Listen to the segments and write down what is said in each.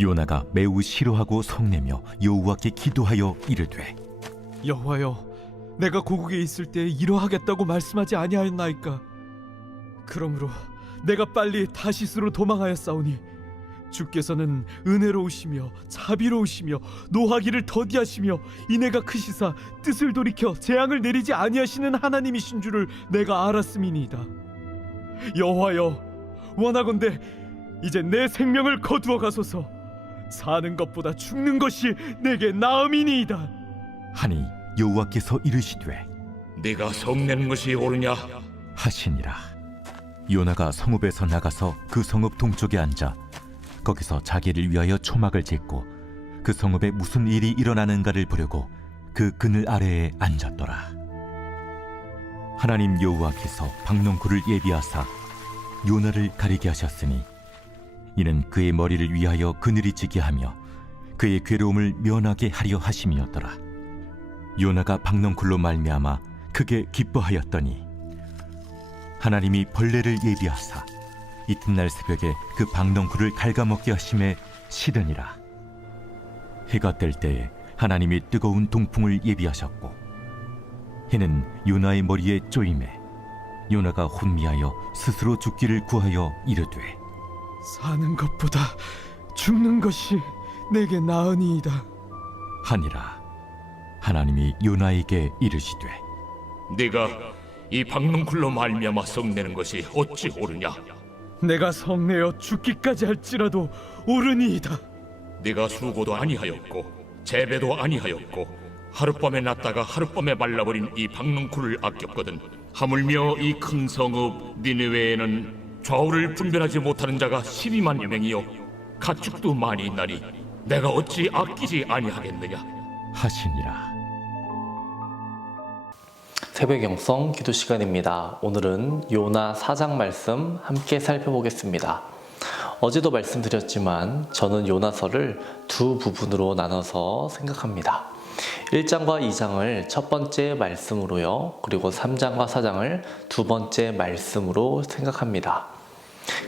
요나가 매우 싫어하고 성내며 여호와께 기도하여 이르되, 여호와여, 내가 고국에 있을 때 이러하겠다고 말씀하지 아니하였나이까? 그러므로 내가 빨리 다시스로 도망하였사오니 주께서는 은혜로우시며 자비로우시며 노하기를 더디하시며 인애가 크시사 뜻을 돌이켜 재앙을 내리지 아니하시는 하나님이신 줄을 내가 알았음이니이다. 여호와여, 원하건대 이제 내 생명을 거두어 가소서. 사는 것보다 죽는 것이 내게 나음이니이다. 하니 여호와께서 이르시되, 네가 성내는 것이 옳으냐? 하시니라. 요나가 성읍에서 나가서 그 성읍 동쪽에 앉아 거기서 자기를 위하여 초막을 짓고 그 성읍에 무슨 일이 일어나는가를 보려고 그 그늘 아래에 앉았더라. 하나님 여호와께서 박넝쿨을 예비하사 요나를 가리게 하셨으니 이는 그의 머리를 위하여 그늘이 지게 하며 그의 괴로움을 면하게 하려 하심이었더라. 요나가 박넝쿨로 말미암아 크게 기뻐하였더니 하나님이 벌레를 예비하사 이튿날 새벽에 그 박넝쿨을 갉아먹게 하심에 시드니라. 해가 뜰 때에 하나님이 뜨거운 동풍을 예비하셨고 해는 요나의 머리에 쪼임에 요나가 혼미하여 스스로 죽기를 구하여 이르되, 사는 것보다 죽는 것이 내게 나으니이다. 하니라. 하나님이 요나에게 이르시되, 네가 이 박넝쿨로 말미암아 성내는 것이 어찌 옳으냐? 내가 성내어 죽기까지 할지라도 옳으니이다. 네가 수고도 아니하였고 재배도 아니하였고 하룻밤에 났다가 하룻밤에 말라버린 이 박넝쿨을 아꼈거든. 하물며 이 큰 성읍 니느웨에는 좌우를 분별하지 못하는 자가 12만여 명이요 가축도 많이 있나니 내가 어찌 아끼지 아니하겠느냐? 하시니라. 새벽 영성 기도 시간입니다. 오늘은 요나 4장 말씀 함께 살펴보겠습니다. 어제도 말씀드렸지만 저는 요나서를 두 부분으로 나눠서 생각합니다. 1장과 2장을 첫 번째 말씀으로요, 그리고 3장과 4장을 두 번째 말씀으로 생각합니다.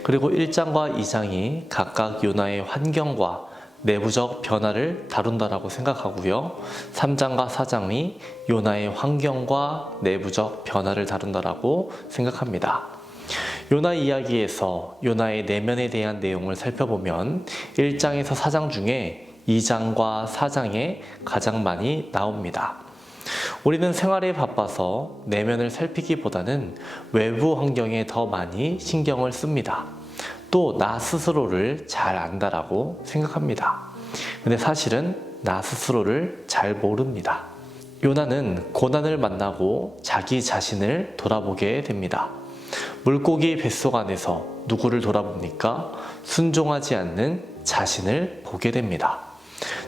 그리고 1장과 2장이 각각 요나의 환경과 내부적 변화를 다룬다라고 생각하고요, 3장과 4장이 요나의 환경과 내부적 변화를 다룬다라고 생각합니다. 요나 이야기에서 요나의 내면에 대한 내용을 살펴보면 1장에서 4장 중에 2장과 4장에 가장 많이 나옵니다. 우리는 생활에 바빠서 내면을 살피기보다는 외부 환경에 더 많이 신경을 씁니다. 또 나 스스로를 잘 안다라고 생각합니다. 근데 사실은 나 스스로를 잘 모릅니다. 요나는 고난을 만나고 자기 자신을 돌아보게 됩니다. 물고기 뱃속 안에서 누구를 돌아봅니까? 순종하지 않는 자신을 보게 됩니다.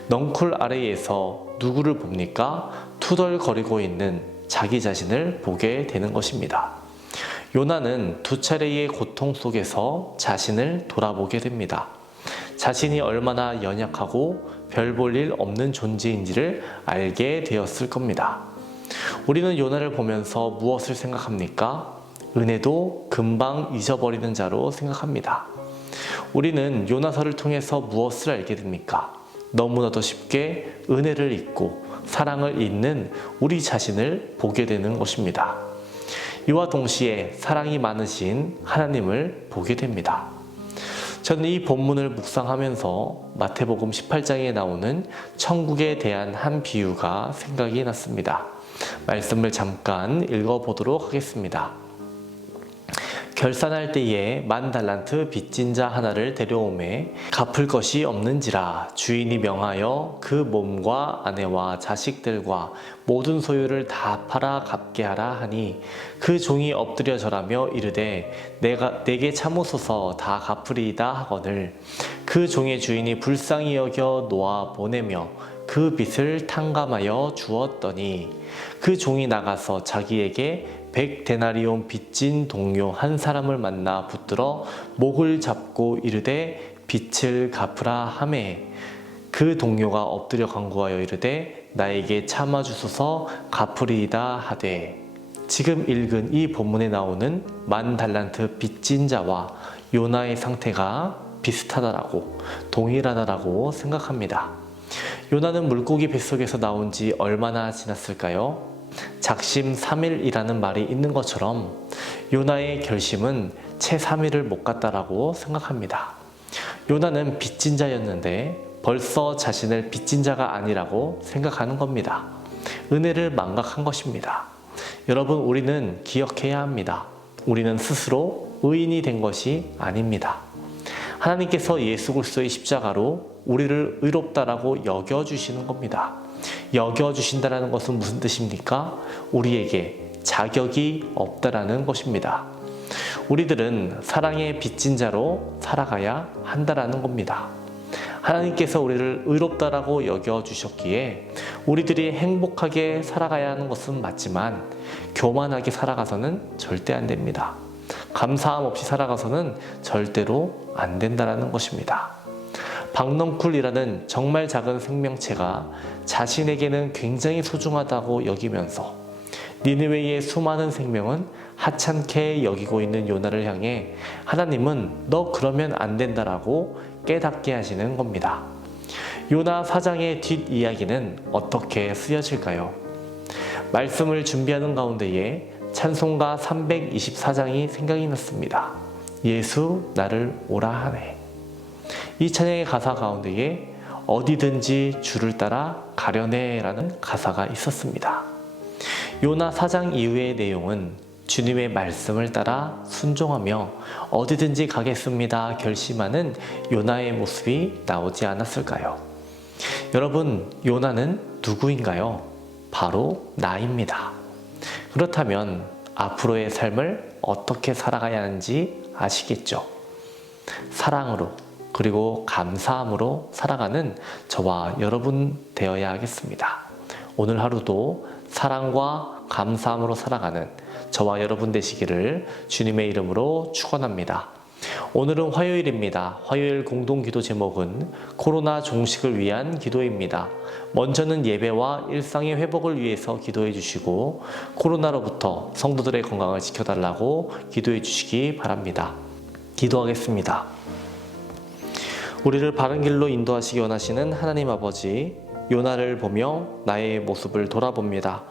넝쿨 아래에서 누구를 봅니까? 투덜거리고 있는 자기 자신을 보게 되는 것입니다. 요나는 두 차례의 고통 속에서 자신을 돌아보게 됩니다. 자신이 얼마나 연약하고 별 볼 일 없는 존재인지를 알게 되었을 겁니다. 우리는 요나를 보면서 무엇을 생각합니까? 은혜도 금방 잊어버리는 자로 생각합니다. 우리는 요나서를 통해서 무엇을 알게 됩니까? 너무나도 쉽게 은혜를 잊고 사랑을 잊는 우리 자신을 보게 되는 것입니다. 이와 동시에 사랑이 많으신 하나님을 보게 됩니다. 저는 이 본문을 묵상하면서 마태복음 18장에 나오는 천국에 대한 한 비유가 생각이 났습니다. 말씀을 잠깐 읽어보도록 하겠습니다. 결산할 때에 10,000달란트 빚진 자 하나를 데려오매 갚을 것이 없는지라 주인이 명하여 그 몸과 아내와 자식들과 모든 소유를 다 팔아 갚게 하라 하니 그 종이 엎드려 절하며 이르되 내게 참으소서 다 갚으리이다 하거늘 그 종의 주인이 불쌍히 여겨 놓아 보내며 그 빚을 탕감하여 주었더니 그 종이 나가서 자기에게 100데나리온 빚진 동료 한 사람을 만나 붙들어 목을 잡고 이르되 빚을 갚으라 하매 그 동료가 엎드려 간구하여 이르되 나에게 참아주소서 갚으리이다 하되. 지금 읽은 이 본문에 나오는 10,000달란트 빚진 자와 요나의 상태가 비슷하다라고, 동일하다라고 생각합니다. 요나는 물고기 뱃속에서 나온 지 얼마나 지났을까요? 작심 3일이라는 말이 있는 것처럼 요나의 결심은 채 3일을 못 갔다라고 생각합니다. 요나는 빚진 자였는데 벌써 자신을 빚진 자가 아니라고 생각하는 겁니다. 은혜를 망각한 것입니다. 여러분, 우리는 기억해야 합니다. 우리는 스스로 의인이 된 것이 아닙니다. 하나님께서 예수 그리스도의 십자가로 우리를 의롭다라고 여겨주시는 겁니다. 여겨주신다라는 것은 무슨 뜻입니까? 우리에게 자격이 없다라는 것입니다. 우리들은 사랑의 빚진 자로 살아가야 한다라는 겁니다. 하나님께서 우리를 의롭다라고 여겨주셨기에 우리들이 행복하게 살아가야 하는 것은 맞지만 교만하게 살아가서는 절대 안 됩니다. 감사함 없이 살아가서는 절대로 안 된다는 것입니다. 박넝쿨이라는 정말 작은 생명체가 자신에게는 굉장히 소중하다고 여기면서 니느웨의 수많은 생명은 하찮게 여기고 있는 요나를 향해 하나님은 너 그러면 안 된다라고 깨닫게 하시는 겁니다. 요나 4장의 뒷이야기는 어떻게 쓰여질까요? 말씀을 준비하는 가운데에 찬송가 324장이 생각이 났습니다. 예수 나를 오라 하네. 이 찬양의 가사 가운데에 어디든지 주를 따라 가려네 라는 가사가 있었습니다. 요나 4장 이후의 내용은 주님의 말씀을 따라 순종하며 어디든지 가겠습니다 결심하는 요나의 모습이 나오지 않았을까요? 여러분, 요나는 누구인가요? 바로 나입니다. 그렇다면 앞으로의 삶을 어떻게 살아가야 하는지 아시겠죠? 사랑으로 그리고 감사함으로 살아가는 저와 여러분 되어야 하겠습니다. 오늘 하루도 사랑과 감사함으로 살아가는 저와 여러분 되시기를 주님의 이름으로 축원합니다. 오늘은 화요일입니다. 화요일 공동기도 제목은 코로나 종식을 위한 기도입니다. 먼저는 예배와 일상의 회복을 위해서 기도해 주시고 코로나로부터 성도들의 건강을 지켜달라고 기도해 주시기 바랍니다. 기도하겠습니다. 우리를 바른 길로 인도하시기 원하시는 하나님 아버지, 요나를 보며 나의 모습을 돌아봅니다.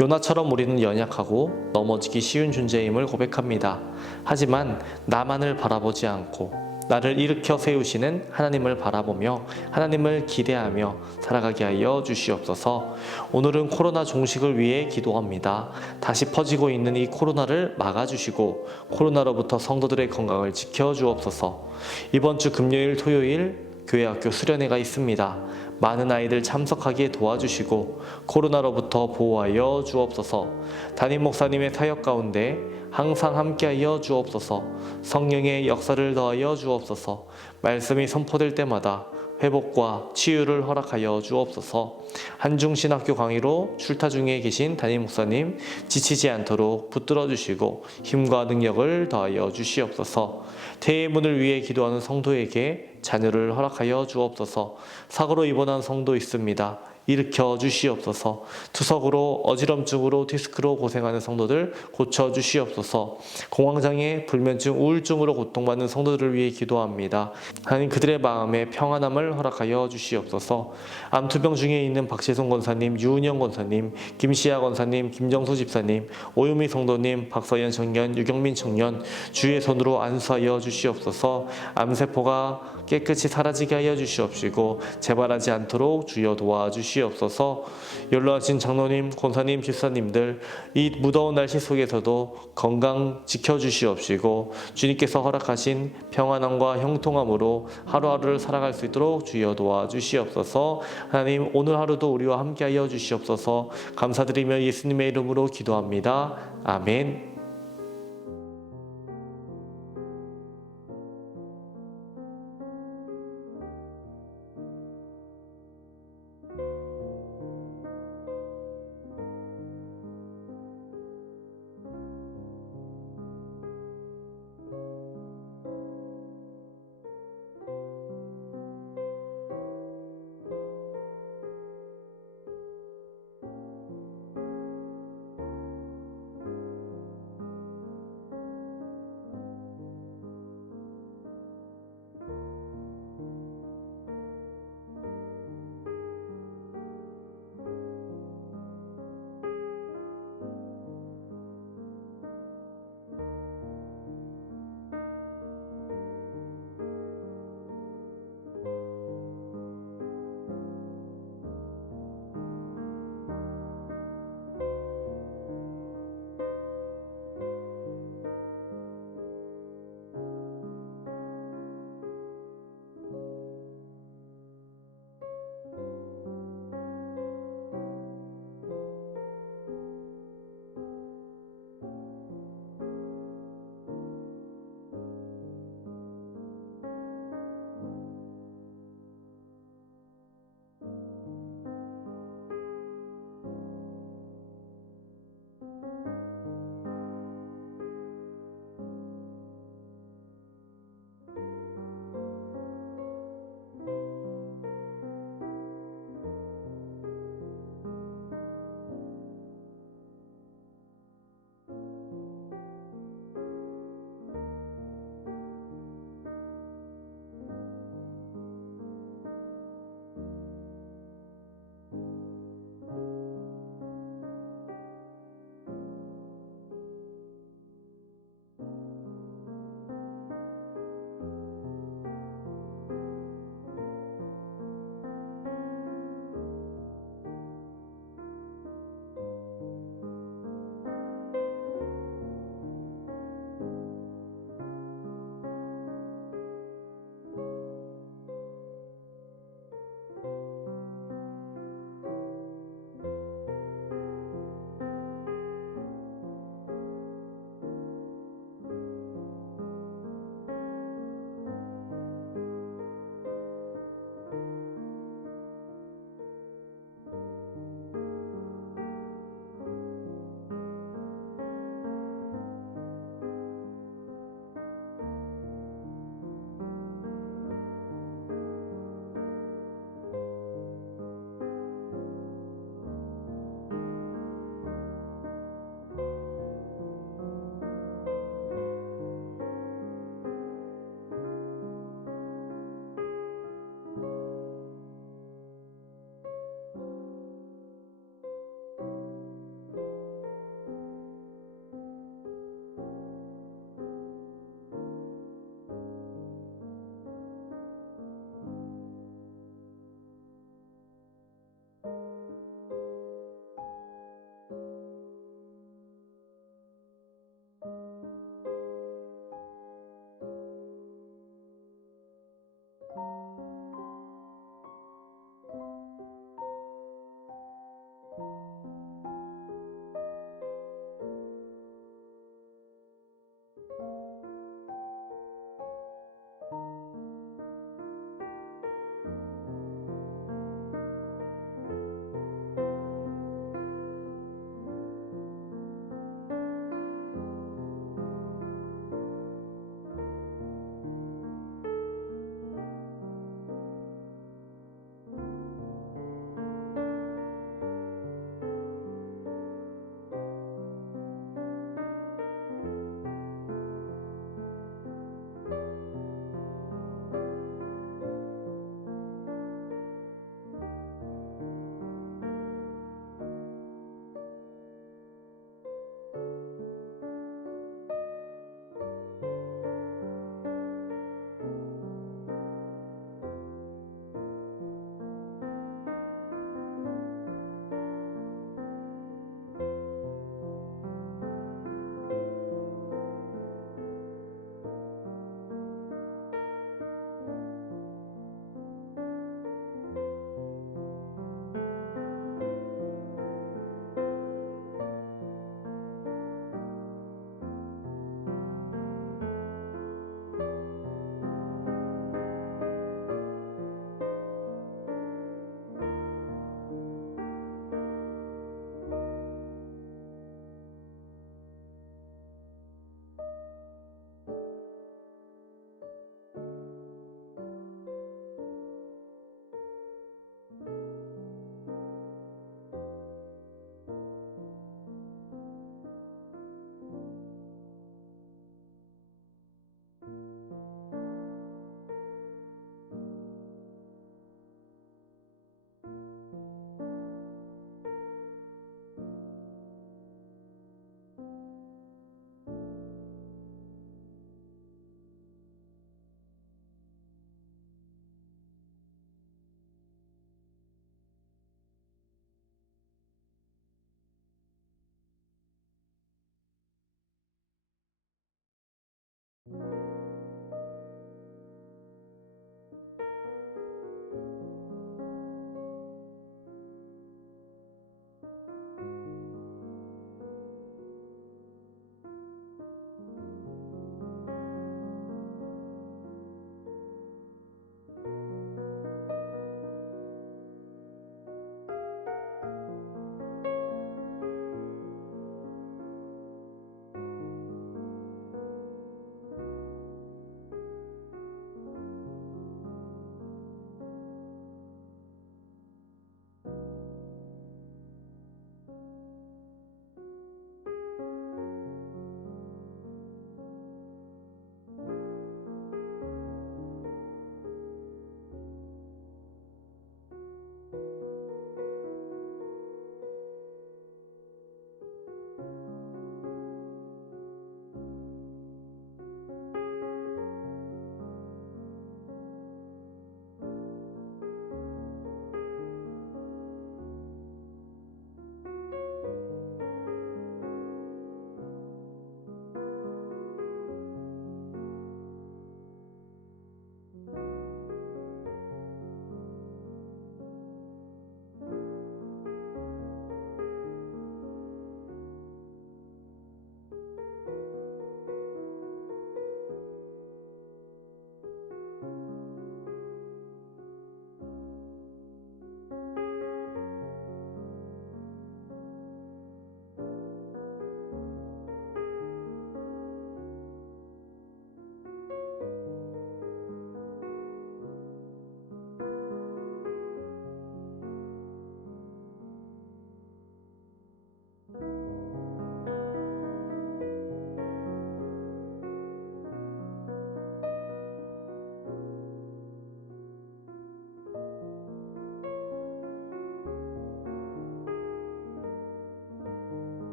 요나처럼 우리는 연약하고 넘어지기 쉬운 존재임을 고백합니다. 하지만 나만을 바라보지 않고 나를 일으켜 세우시는 하나님을 바라보며 하나님을 기대하며 살아가게 하여 주시옵소서. 오늘은 코로나 종식을 위해 기도합니다. 다시 퍼지고 있는 이 코로나를 막아주시고 코로나로부터 성도들의 건강을 지켜주옵소서. 이번 주 금요일 토요일 교회 학교 수련회가 있습니다. 많은 아이들 참석하게 도와주시고 코로나로부터 보호하여 주옵소서. 담임 목사님의 사역 가운데 항상 함께하여 주옵소서. 성령의 역사를 더하여 주옵소서. 말씀이 선포될 때마다 회복과 치유를 허락하여 주옵소서. 한중신학교 강의로 출타 중에 계신 담임 목사님 지치지 않도록 붙들어 주시고 힘과 능력을 더하여 주시옵소서. 태의 문을 위해 기도하는 성도에게 자녀를 허락하여 주옵소서. 사고로 입원한 성도 있습니다. 일으켜 주시옵소서. 투석으로 어지럼증으로 디스크로 고생하는 성도들 고쳐 주시옵소서. 공황장애, 불면증, 우울증으로 고통받는 성도들을 위해 기도합니다. 하나님, 그들의 마음에 평안함을 허락하여 주시옵소서. 암투병 중에 있는 박세송 권사님, 유은영 권사님, 김시아 권사님, 김정수 집사님, 오유미 성도님, 박서연 청년, 유경민 청년 주의 손으로 안수하여 주시옵소서. 암세포가 깨끗이 사라지게 하여 주시옵시고 재발하지 않도록 주여 도와주시옵소서. 연로하신 장로님, 권사님, 집사님들 이 무더운 날씨 속에서도 건강 지켜주시옵시고 주님께서 허락하신 평안함과 형통함으로 하루하루를 살아갈 수 있도록 주여 도와주시옵소서. 하나님, 오늘 하루도 우리와 함께하여 주시옵소서. 감사드리며 예수님의 이름으로 기도합니다. 아멘.